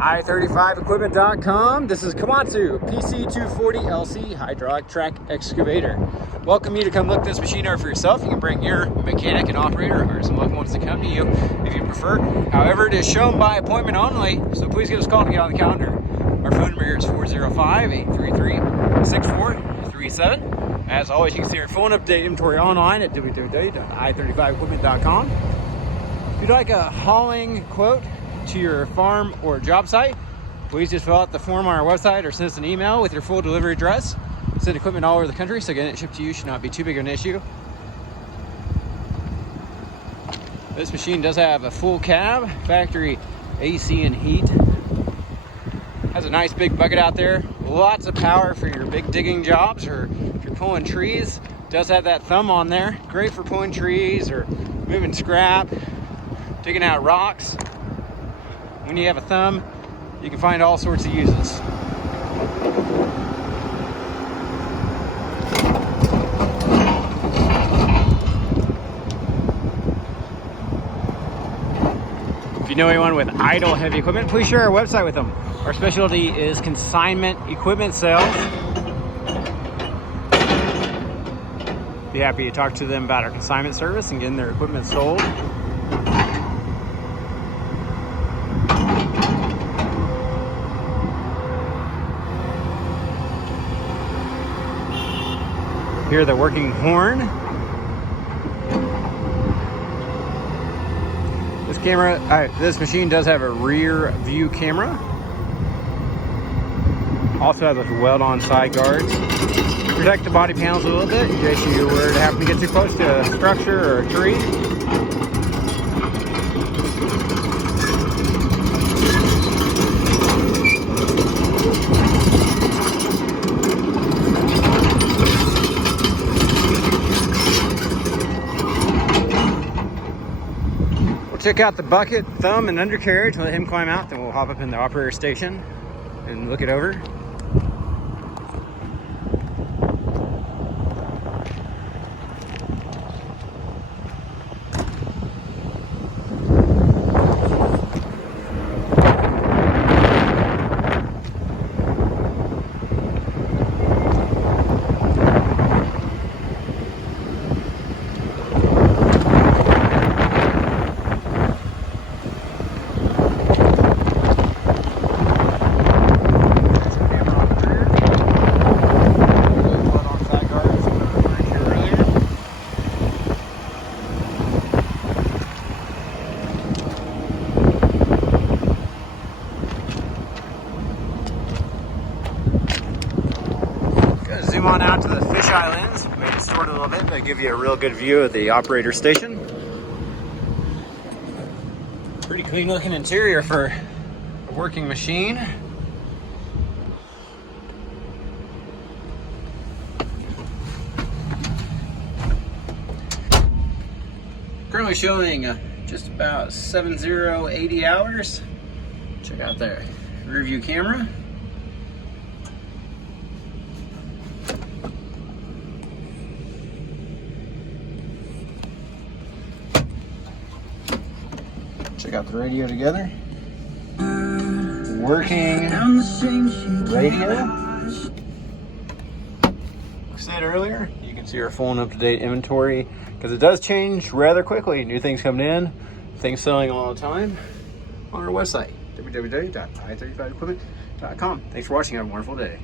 i35equipment.com. This is Komatsu PC240LC hydraulic track excavator. Welcome you to come look this machine over for yourself. You can bring your mechanic and operator or someone who wants to come to you if you prefer. However, it is shown by appointment only, so please give us a call to get on the calendar. Our phone number here is 405-833-6437. As always, you can see our phone update inventory online at www.i35equipment.com. If you'd like a hauling quote to your farm or job site, please just fill out the form on our website or send us an email with your full delivery address. Send equipment all over the country, so getting it shipped to you should not be too big of an issue. This machine does have a full cab, factory AC and heat. Has a nice big bucket out there, lots of power for your big digging jobs, or if you're pulling trees. Does have that thumb on there, great for pulling trees or moving scrap, digging out rocks. When you have a thumb, you can find all sorts of uses. If you know anyone with idle heavy equipment, please share our website with them. Our specialty is consignment equipment sales. Be happy to talk to them about our consignment service and getting their equipment sold. Hear the working horn. This machine does have a rear view camera. Also has those weld-on side guards. Protect the body panels a little bit in case you were to happen to get too close to a structure or a tree. Check out the bucket, thumb, and undercarriage. Let him climb out, then we'll hop up in the operator station and look it over. Zoom on out to the fisheye lens. Made it distort a little bit, but give you a real good view of the operator station. Pretty clean looking interior for a working machine. Currently showing just about 80 hours. Check out the rear view camera. Check out the radio together. Working radio. Like I said earlier, you can see our full and up-to-date inventory because it does change rather quickly. New things coming in, things selling all the time on our website, www.i35equipment.com. Thanks for watching. Have a wonderful day.